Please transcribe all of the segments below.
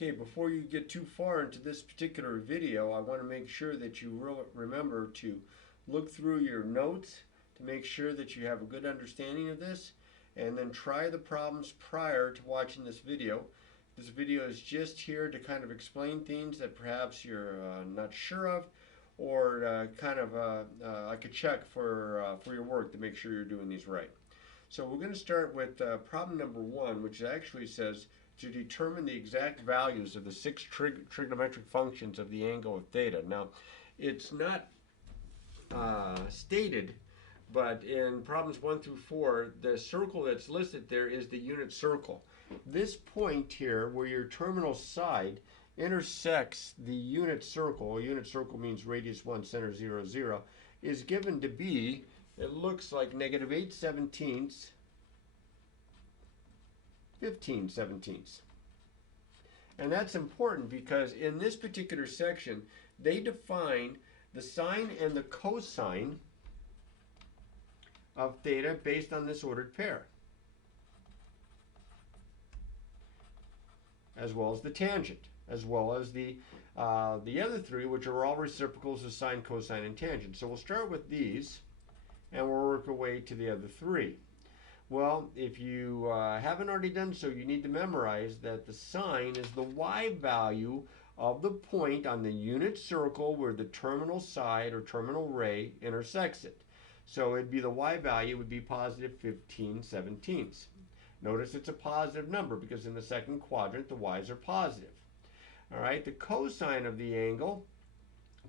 Okay, before you get too far into this particular video, I want to make sure that you remember to look through your notes to make sure that you have a good understanding of this, and then try the problems prior to watching this video. This video is just here to kind of explain things that perhaps you're not sure of, or kind of like a check for your work to make sure you're doing these right. So we're going to start with problem number 1, which actually says to determine the exact values of the 6 trigonometric functions of the angle of theta. Now, it's not stated, but in problems 1 through 4, the circle that's listed there is the unit circle. This point here, where your terminal side intersects the unit circle means radius 1, center 0, 0, is given to be, it looks like negative 8/17, 15/17. And that's important because in this particular section, they define the sine and the cosine of theta based on this ordered pair, as well as the tangent, as well as the other three, which are all reciprocals of sine, cosine, and tangent. So we'll start with these, and we'll work our way to the other three. Well, if you haven't already done so, you need to memorize that the sine is the y value of the point on the unit circle where the terminal side or terminal ray intersects it. So it'd be the y value would be positive 15/17. Notice it's a positive number because in the second quadrant the y's are positive. All right, the cosine of the angle,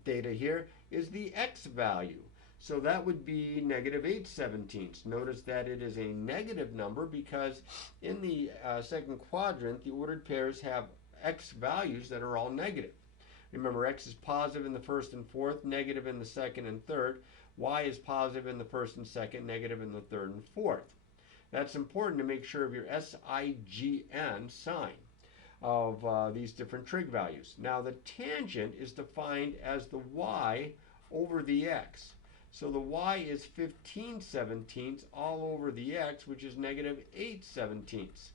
theta here, is the x value. So that would be negative 8/17. Notice that it is a negative number because in the second quadrant, the ordered pairs have x values that are all negative. Remember, x is positive in the first and fourth, negative in the second and third. Y is positive in the first and second, negative in the third and fourth. That's important to make sure of your SIGN sign of these different trig values. Now, the tangent is defined as the y over the x. So the y is 15/17 all over the x, which is negative 8/17.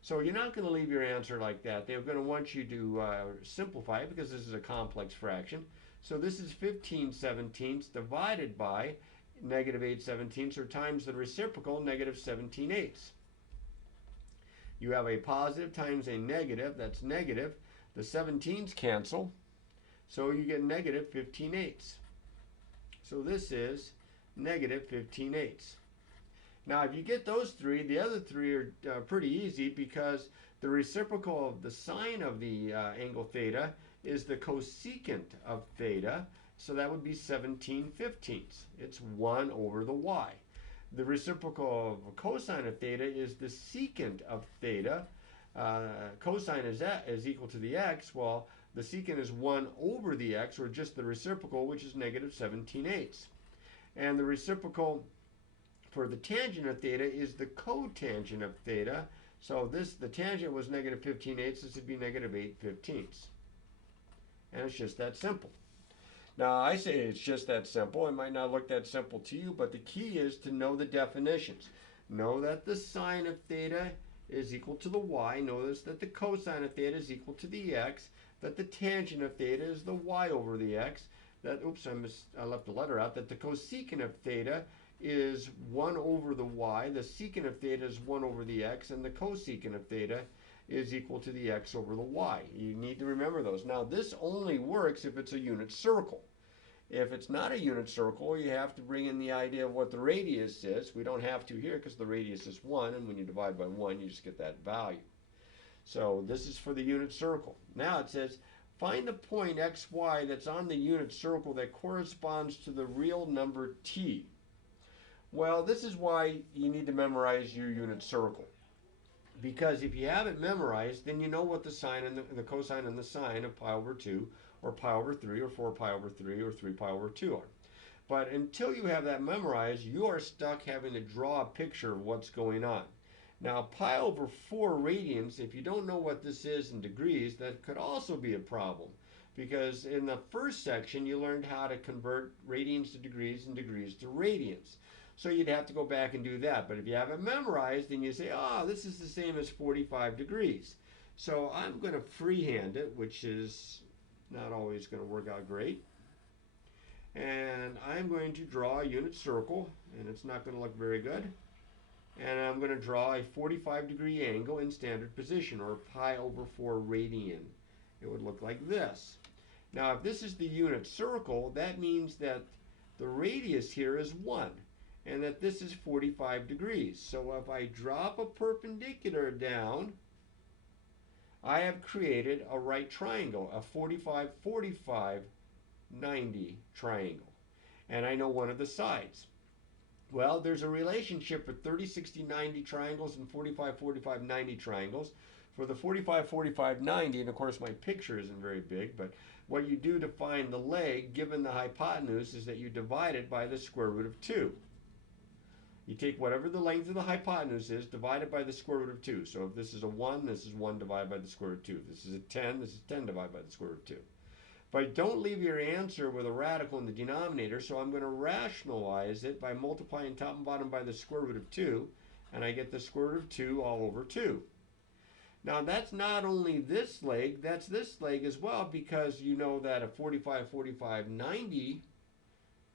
So you're not going to leave your answer like that. They're going to want you to simplify it because this is a complex fraction. So this is 15/17 divided by negative 8/17, or times the reciprocal, negative 17/8. You have a positive times a negative, that's negative. The 17s cancel, so you get negative 15/8. So this is negative 15/8. Now, if you get those three, the other three are pretty easy because the reciprocal of the sine of the angle theta is the cosecant of theta. So that would be 17/15. It's 1 over the y. The reciprocal of cosine of theta is the secant of theta. Cosine is equal to the x, while the secant is 1 over the x, or just the reciprocal, which is negative 17/8. And the reciprocal for the tangent of theta is the cotangent of theta. So the tangent was negative 15/8, this would be negative 8/15. And it's just that simple. Now, I say it's just that simple. It might not look that simple to you, but the key is to know the definitions. Know that the sine of theta is equal to the y. Notice that the cosine of theta is equal to the x. That the tangent of theta is the y over the x. That, oops, I left a letter out. That the cosecant of theta is 1 over the y. The secant of theta is 1 over the x. And the cosecant of theta is equal to the x over the y. You need to remember those. Now, this only works if it's a unit circle. If it's not a unit circle, you have to bring in the idea of what the radius is. We don't have to here because the radius is 1, and when you divide by 1, you just get that value. So this is for the unit circle. Now it says, find the point xy that's on the unit circle that corresponds to the real number t. Well, this is why you need to memorize your unit circle. Because if you have it memorized, then you know what the sine and the cosine and the sine of pi over 2, or pi over 3, or 4 pi over 3, or 3 pi over 2 are. But until you have that memorized, you are stuck having to draw a picture of what's going on. Now, pi over 4 radians, if you don't know what this is in degrees, that could also be a problem. Because in the first section, you learned how to convert radians to degrees and degrees to radians. So you'd have to go back and do that. But if you have it memorized, then you say, oh, this is the same as 45 degrees. So I'm going to freehand it, which is not always going to work out great. And I'm going to draw a unit circle, and it's not going to look very good. And I'm going to draw a 45-degree angle in standard position, or pi over 4 radian. It would look like this. Now, if this is the unit circle, that means that the radius here is 1, and that this is 45 degrees. So if I drop a perpendicular down, I have created a right triangle, a 45, 45, 90 triangle. And I know one of the sides. Well, there's a relationship with 30, 60, 90 triangles and 45, 45, 90 triangles. For the 45, 45, 90, and of course my picture isn't very big, but what you do to find the leg, given the hypotenuse, is that you divide it by the square root of 2. You take whatever the length of the hypotenuse is, divide it by the square root of 2. So if this is a 1, this is 1 divided by the square root of 2. If this is a 10, this is 10 divided by the square root of 2. But don't leave your answer with a radical in the denominator, so I'm going to rationalize it by multiplying top and bottom by the square root of 2, and I get the square root of 2 all over 2. Now that's not only this leg, that's this leg as well, because you know that a 45, 45, 90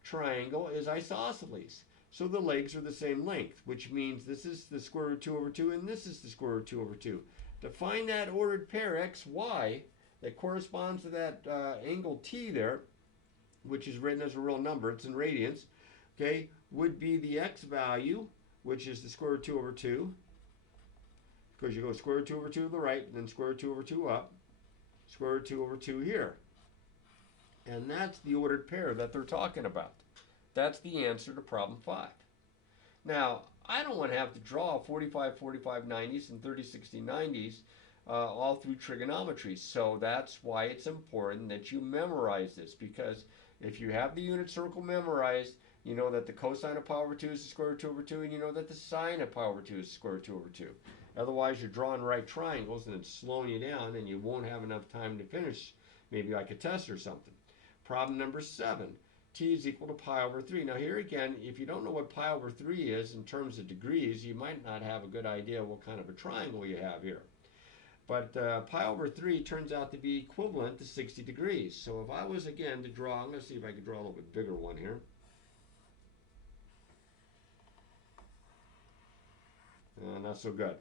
triangle is isosceles. So the legs are the same length, which means this is the square root of 2 over 2, and this is the square root of 2 over 2. To find that ordered pair x, y, that corresponds to that angle T there, which is written as a real number, it's in radians, okay, would be the x value, which is the square root of 2 over 2, because you go square root of 2 over 2 to the right, and then square root of 2 over 2 up, square root of 2 over 2 here. And that's the ordered pair that they're talking about. That's the answer to problem 5. Now, I don't want to have to draw 45, 45, 90s and 30, 60, 90s all through trigonometry. So that's why it's important that you memorize this, because if you have the unit circle memorized, you know that the cosine of pi over 2 is the square root of 2 over 2, and you know that the sine of pi over 2 is the square root of 2 over 2. Otherwise, you're drawing right triangles, and it's slowing you down, and you won't have enough time to finish, maybe like a test or something. Problem number 7. T is equal to pi over 3. Now here again, if you don't know what pi over 3 is in terms of degrees, you might not have a good idea what kind of a triangle you have here. But pi over 3 turns out to be equivalent to 60 degrees. So if I was, again, to draw, I'm going to see if I can draw a little bit bigger one here. Not so good.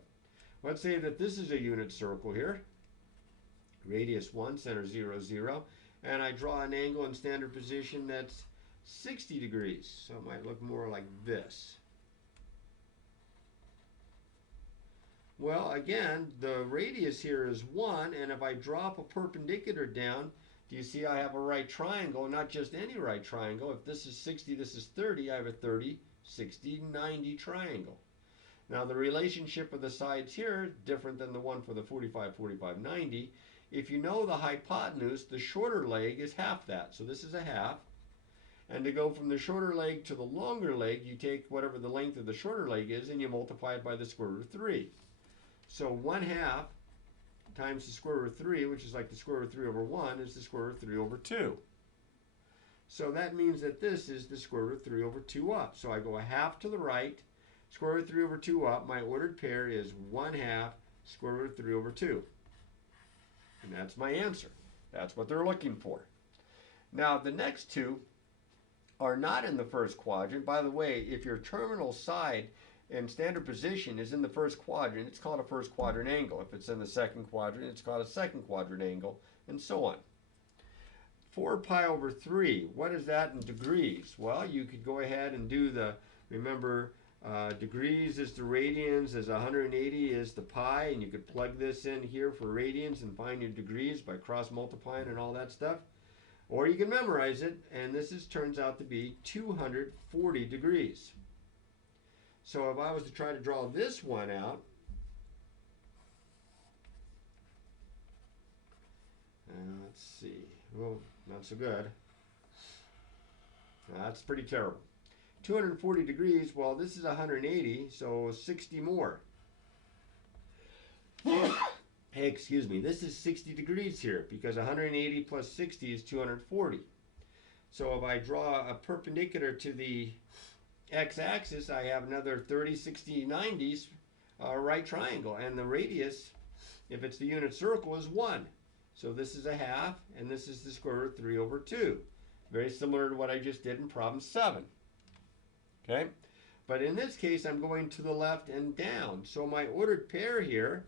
Let's say that this is a unit circle here. Radius 1, center 0, 0. And I draw an angle in standard position that's 60 degrees. So it might look more like this. Well, again, the radius here is 1, and if I drop a perpendicular down, do you see I have a right triangle, not just any right triangle. If this is 60, this is 30, I have a 30, 60, 90 triangle. Now the relationship of the sides here, different than the one for the 45, 45, 90. If you know the hypotenuse, the shorter leg is half that. So this is a half. And to go from the shorter leg to the longer leg, you take whatever the length of the shorter leg is and you multiply it by the square root of 3. So 1/2 times the square root of 3, which is like the square root of 3 over 1, is the square root of 3 over 2. So that means that this is the square root of 3 over 2 up. So I go a half to the right, square root of 3 over 2 up. My ordered pair is 1/2 square root of 3 over 2. And that's my answer. That's what they're looking for. Now, the next two are not in the first quadrant. By the way, if your terminal side in standard position is in the first quadrant, it's called a first quadrant angle. If it's in the second quadrant, it's called a second quadrant angle, and so on. 4 pi over 3, what is that in degrees? Well, you could go ahead and do the, remember, degrees is the radians, as 180 is the pi, and you could plug this in here for radians and find your degrees by cross multiplying and all that stuff. Or you can memorize it, and this turns out to be 240 degrees. So if I was to try to draw this one out, let's see, well, not so good. That's pretty terrible. 240 degrees, well, this is 180, so 60 more. Hey, excuse me, this is 60 degrees here, because 180 plus 60 is 240. So if I draw a perpendicular to the x-axis, I have another 30, 60, 90s right triangle, and the radius if it's the unit circle, is 1. So this is a half, and this is the square root of 3 over 2. Very similar to what I just did in problem 7. Okay? But in this case, I'm going to the left and down. So my ordered pair here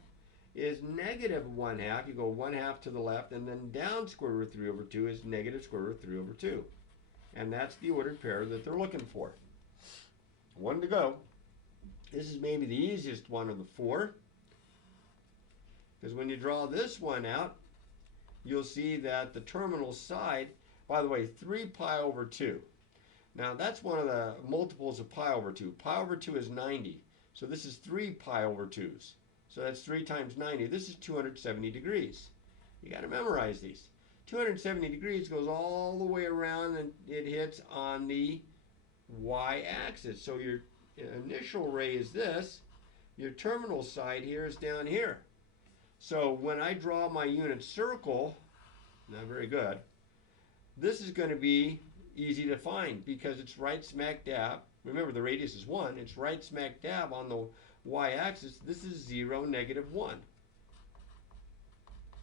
is negative 1/2. You go 1/2 to the left, and then down square root of 3 over 2 is negative square root of 3 over 2. And that's the ordered pair that they're looking for. One to go. This is maybe the easiest one of the 4. Because when you draw this one out, you'll see that the terminal side, by the way, 3 pi over 2. Now that's one of the multiples of pi over 2. Pi over 2 is 90. So this is 3 pi over 2's. So that's 3 times 90. This is 270 degrees. You got to memorize these. 270 degrees goes all the way around and it hits on the y-axis. So your initial ray is this. Your terminal side here is down here. So when I draw my unit circle, not very good, this is going to be easy to find because it's right smack dab. Remember, the radius is 1. It's right smack dab on the y-axis. This is 0, negative 1.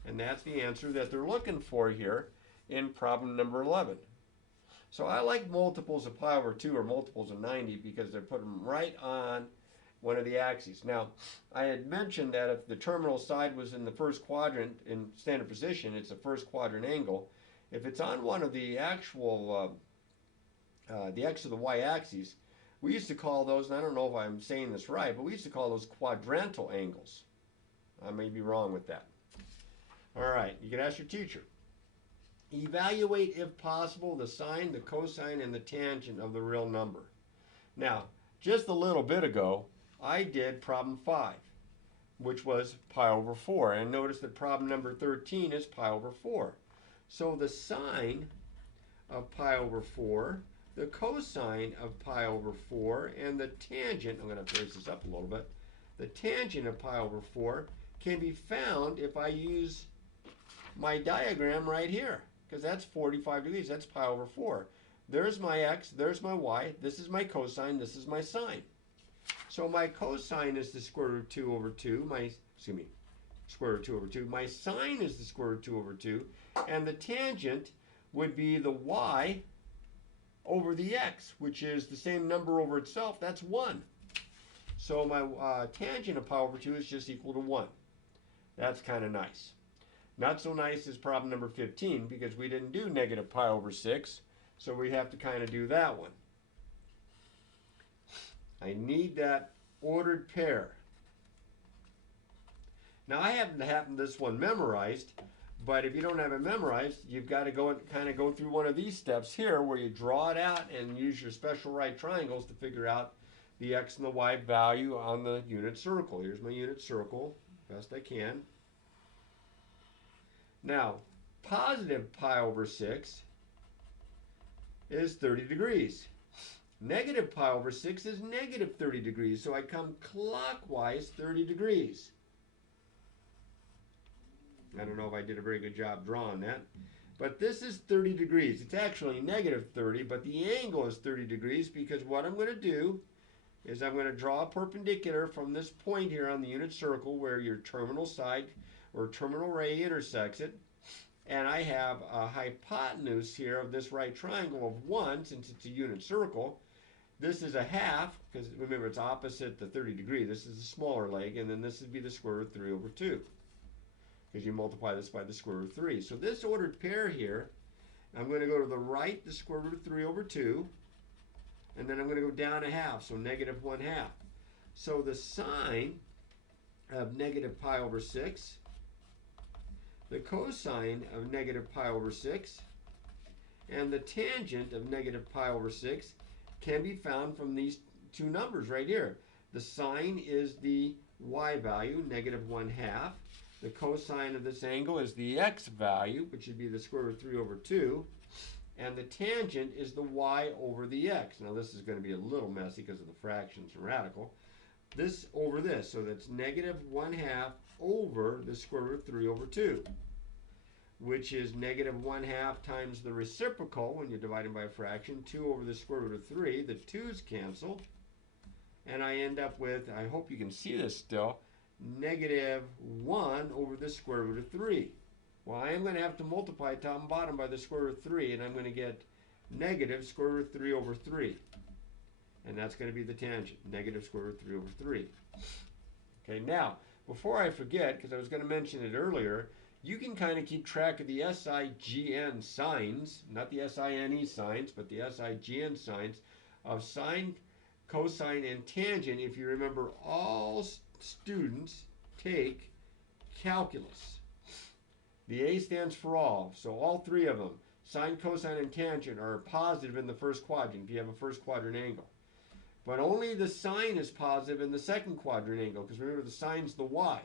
And that's the answer that they're looking for here in problem number 11. So I like multiples of pi over 2 or multiples of 90 because they put them right on one of the axes. Now, I had mentioned that if the terminal side was in the first quadrant in standard position, it's a first quadrant angle. If it's on one of the actual, the x or the y axes, we used to call those, and I don't know if I'm saying this right, but we used to call those quadrantal angles. I may be wrong with that. All right, you can ask your teacher. Evaluate, if possible, the sine, the cosine, and the tangent of the real number. Now, just a little bit ago, I did problem 5, which was pi over 4. And notice that problem number 13 is pi over 4. So the sine of pi over 4, the cosine of pi over 4, and the tangent, I'm going to raise this up a little bit, the tangent of pi over 4 can be found if I use my diagram right here, because that's 45 degrees. That's pi over 4. There's my x, there's my y, this is my cosine, this is my sine. So my cosine is the square root of 2 over 2, square root of 2 over 2. My sine is the square root of 2 over 2, and the tangent would be the y over the x, which is the same number over itself. That's 1. So my tangent of pi over 2 is just equal to 1. That's kind of nice. Not so nice is problem number 15 because we didn't do negative pi over 6, so we have to kind of do that one. I need that ordered pair. Now I happen to have this one memorized, but if you don't have it memorized, you've got to go and kind of go through one of these steps here where you draw it out and use your special right triangles to figure out the x and the y value on the unit circle. Here's my unit circle, best I can. Now, positive pi over 6 is 30 degrees. Negative pi over 6 is negative 30 degrees, so I come clockwise 30 degrees. I don't know if I did a very good job drawing that, but this is 30 degrees. It's actually negative 30, but the angle is 30 degrees because what I'm going to do is I'm going to draw a perpendicular from this point here on the unit circle where your terminal side or terminal ray intersects it, and I have a hypotenuse here of this right triangle of 1 since it's a unit circle. This is a half, because remember it's opposite the 30 degree. This is the smaller leg, and then this would be the square root of 3 over 2. Because you multiply this by the square root of 3. So this ordered pair here, I'm going to go to the right, the square root of 3 over 2, and then I'm going to go down a half, so negative 1/2. So the sine of negative pi over 6, the cosine of negative pi over 6, and the tangent of negative pi over 6 can be found from these two numbers right here. The sine is the y value, negative 1/2. The cosine of this angle is the x value, which would be the square root of 3 over 2. And the tangent is the y over the x. Now this is going to be a little messy because of the fractions and radical. This over this, so that's negative 1/2 over the square root of 3 over 2, which is negative 1/2 times the reciprocal when you divide them by a fraction, 2 over the square root of 3. The 2's cancel, and I end up with, I hope you can see this still, negative 1 over the square root of 3. Well, I am going to have to multiply top and bottom by the square root of 3, and I'm going to get negative square root of 3 over 3. And that's going to be the tangent, negative square root of 3 over 3. Okay, now, before I forget, because I was going to mention it earlier, you can kind of keep track of the SIGN signs, not the SINE signs, but the SIGN signs of sine, cosine, and tangent if you remember all students take calculus. The A stands for all, so all three of them, sine, cosine, and tangent, are positive in the first quadrant if you have a first quadrant angle. But only the sine is positive in the second quadrant angle, because remember the sine's the y.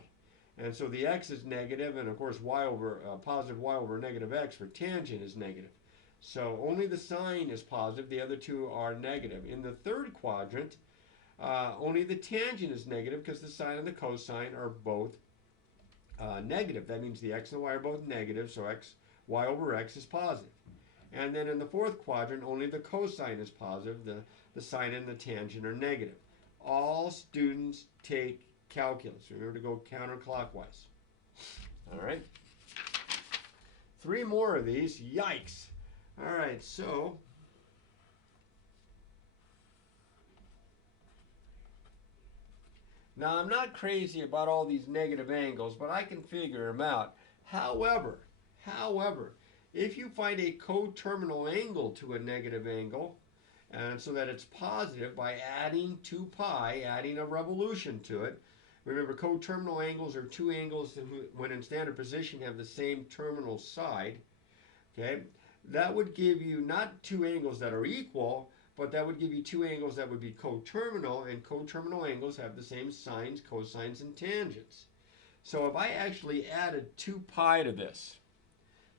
And so the x is negative, and of course y over positive y over negative x for tangent is negative. So only the sine is positive, the other two are negative. In the third quadrant, only the tangent is negative because the sine and the cosine are both negative. That means the x and the y are both negative, so y over x is positive. And then in the fourth quadrant, only the cosine is positive, the sine and the tangent are negative. All students take calculus. Remember to go counterclockwise. All right. 3 more of these. Yikes. All right, so now I'm not crazy about all these negative angles, but I can figure them out. However, if you find a coterminal angle to a negative angle, and so that it's positive by adding 2 pi, adding a revolution to it. Remember, coterminal angles are 2 angles that, when in standard position, have the same terminal side. Okay, that would give you not 2 angles that are equal, but that would give you 2 angles that would be coterminal, and coterminal angles have the same sines, cosines, and tangents. So if I actually added 2 pi to this,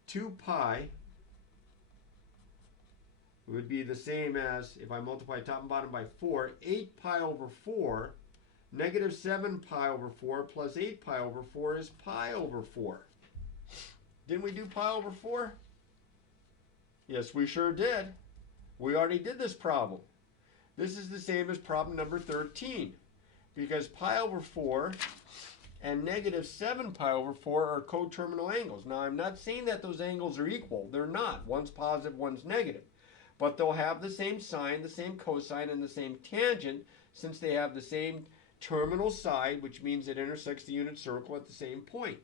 2 pi would be the same as, if I multiply top and bottom by 4, 8 pi over 4, negative 7 pi over 4 plus 8 pi over 4 is pi over 4. Didn't we do pi over 4? Yes, we sure did. We already did this problem. This is the same as problem number 13, because pi over 4 and negative 7 pi over 4 are coterminal angles. Now, I'm not saying that those angles are equal. They're not. One's positive, one's negative. But they'll have the same sine, the same cosine, and the same tangent, since they have the same terminal side, which means it intersects the unit circle at the same point.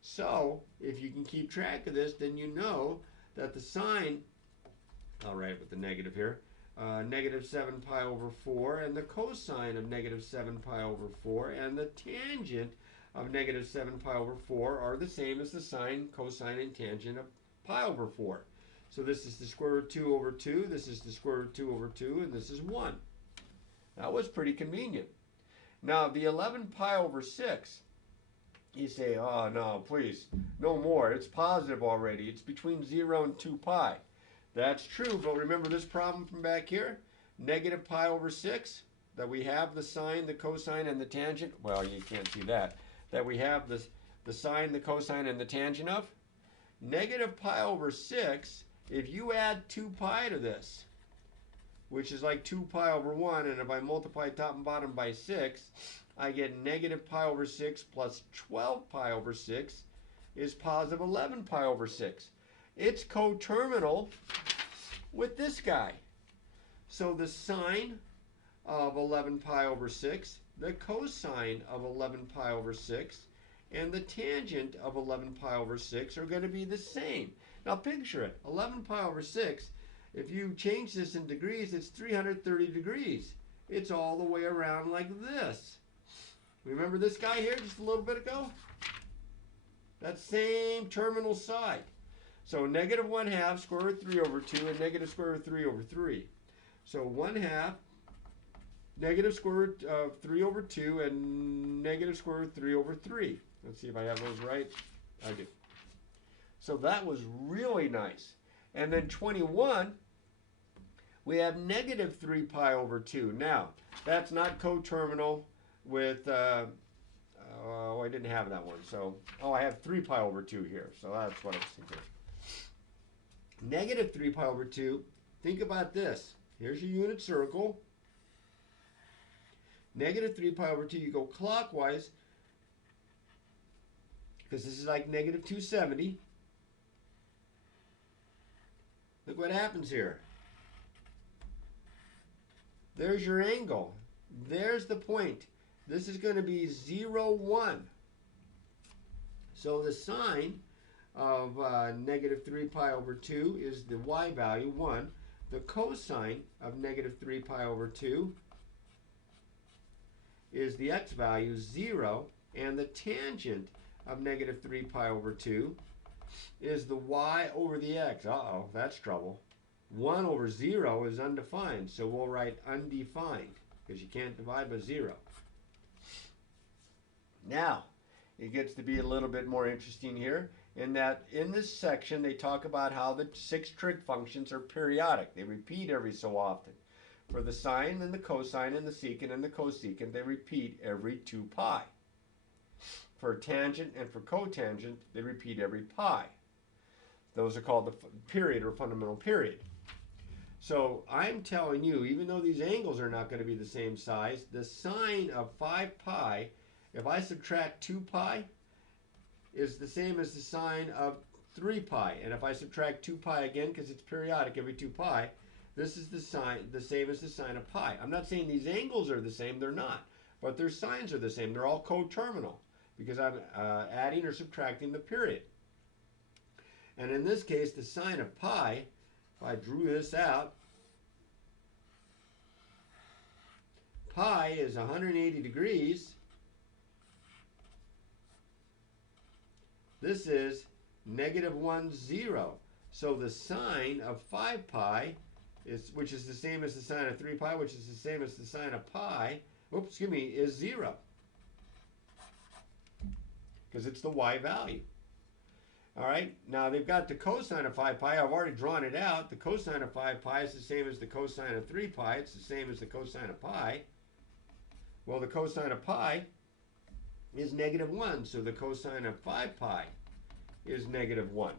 So, if you can keep track of this, then you know that the sine, I'll write with the negative here, negative 7 pi over 4, and the cosine of negative 7 pi over 4, and the tangent of negative 7 pi over 4 are the same as the sine, cosine, and tangent of pi over 4. So this is the square root of 2 over 2, this is the square root of 2 over 2, and this is 1. That was pretty convenient. Now, the 11 pi over 6, you say, oh, no, please, no more. It's positive already. It's between 0 and 2 pi. That's true, but remember this problem from back here? Negative pi over 6, that we have the sine, the cosine, and the tangent. Well, you can't see that. That we have the sine, the cosine, and the tangent of. Negative pi over 6, if you add 2 pi to this, which is like 2 pi over 1, and if I multiply top and bottom by 6, I get negative pi over 6 plus 12 pi over 6 is positive 11 pi over 6. It's coterminal with this guy. So the sine of 11 pi over 6, the cosine of 11 pi over 6, and the tangent of 11 pi over 6 are going to be the same. Now picture it, 11 pi over 6, if you change this in degrees, it's 330 degrees. It's all the way around like this. Remember this guy here just a little bit ago? That same terminal side. So negative 1/2 square root of 3 over 2 and negative square root of 3 over 3. So 1/2 negative square root of 3 over 2 and negative square root of 3 over 3. Let's see if I have those right. I do. So that was really nice. And then 21, we have negative 3 pi over 2. Now, that's not coterminal with, oh, I didn't have that one. So, oh, I have 3 pi over 2 here. So that's what I was thinking. Negative 3 pi over 2, think about this. Here's your unit circle. Negative 3 pi over 2, you go clockwise. because this is like negative 270. Look what happens here. There's your angle. There's the point. This is going to be 0, 1. So the sine of negative 3 pi over 2 is the y value, 1. The cosine of negative 3 pi over 2 is the x value, 0. And the tangent of negative 3 pi over 2 is the y over the x. Uh-oh, that's trouble. 1 over 0 is undefined, so we'll write undefined, because you can't divide by 0. Now, it gets to be a little bit more interesting here, in that in this section they talk about how the 6 trig functions are periodic. They repeat every so often. For the sine and the cosine and the secant and the cosecant, they repeat every 2 pi. For tangent and for cotangent, they repeat every pi. Those are called the period or fundamental period. So I'm telling you, even though these angles are not going to be the same size, the sine of 5 pi, if I subtract 2 pi, is the same as the sine of 3 pi. And if I subtract 2 pi again, because it's periodic every 2 pi, this is the same as the sine of pi. I'm not saying these angles are the same, they're not. But their signs are the same. They're all coterminal, because I'm adding or subtracting the period. And in this case, the sine of pi, if I drew this out, pi is 180 degrees. This is negative 1, 0. So the sine of 5 pi, which is the same as the sine of 3 pi, which is the same as the sine of pi, is 0. Because it's the y value. All right, now they've got the cosine of 5 pi. I've already drawn it out. The cosine of 5 pi is the same as the cosine of 3 pi. It's the same as the cosine of pi. Well, the cosine of pi is negative 1, so the cosine of 5 pi is negative 1.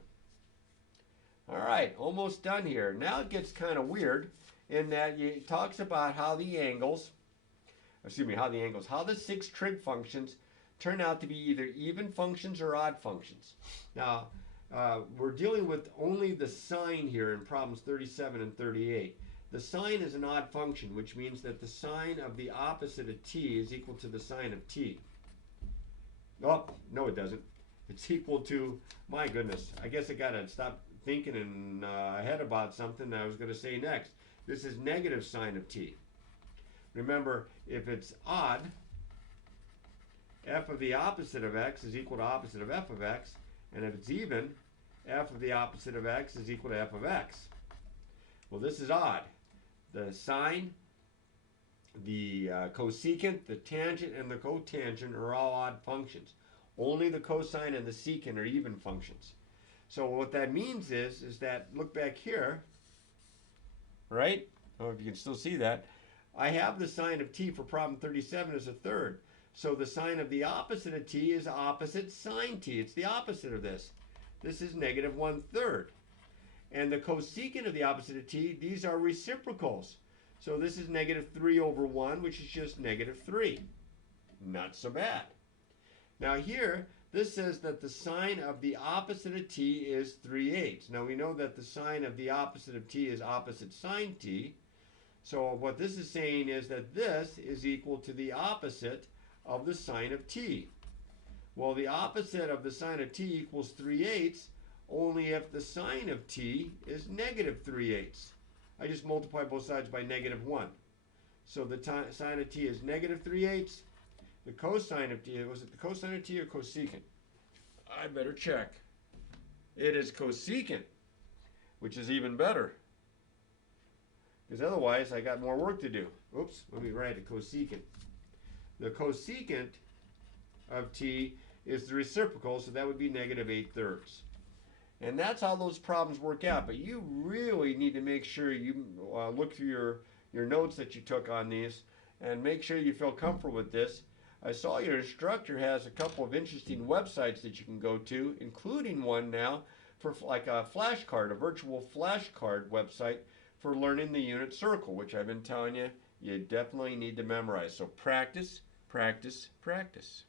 All right, almost done here. Now it gets kind of weird in that it talks about how the 6 trig functions turn out to be either even functions or odd functions. Now, we're dealing with only the sine here in problems 37 and 38. The sine is an odd function, which means that the sine of the opposite of t is equal to the sine of t. Oh, no it doesn't. It's equal to, my goodness, I guess I gotta stop thinking and ahead about something that I was gonna say next. This is negative sine of t. Remember, if it's odd, f of the opposite of x is equal to opposite of f of x, and if it's even, f of the opposite of x is equal to f of x. Well, this is odd. The sine, the cosecant, the tangent, and the cotangent are all odd functions. Only the cosine and the secant are even functions. So what that means is that, look back here, right? Oh, if you can still see that. I have the sine of t for problem 37 as a third. So the sine of the opposite of t is opposite sine t. It's the opposite of this. This is negative 1/3. And the cosecant of the opposite of t, these are reciprocals. So this is negative 3 over 1, which is just negative 3. Not so bad. Now here, this says that the sine of the opposite of t is 3/8. Now we know that the sine of the opposite of t is opposite sine t. So what this is saying is that this is equal to the opposite of the sine of t. Well, the opposite of the sine of t equals 3/8 only if the sine of t is negative 3/8. I just multiply both sides by negative 1. So the sine of t is negative 3/8. The cosine of t, was it the cosine of t or cosecant? I better check. It is cosecant, which is even better. Because otherwise I got more work to do. Oops, let me write a cosecant. The cosecant of t is the reciprocal, so that would be negative 8/3. And that's how those problems work out. But you really need to make sure you look through your notes that you took on these and make sure you feel comfortable with this. I saw your instructor has a couple of interesting websites that you can go to, including one now for like a flashcard, a virtual flashcard website for learning the unit circle, which I've been telling you, you definitely need to memorize. So practice, practice, practice.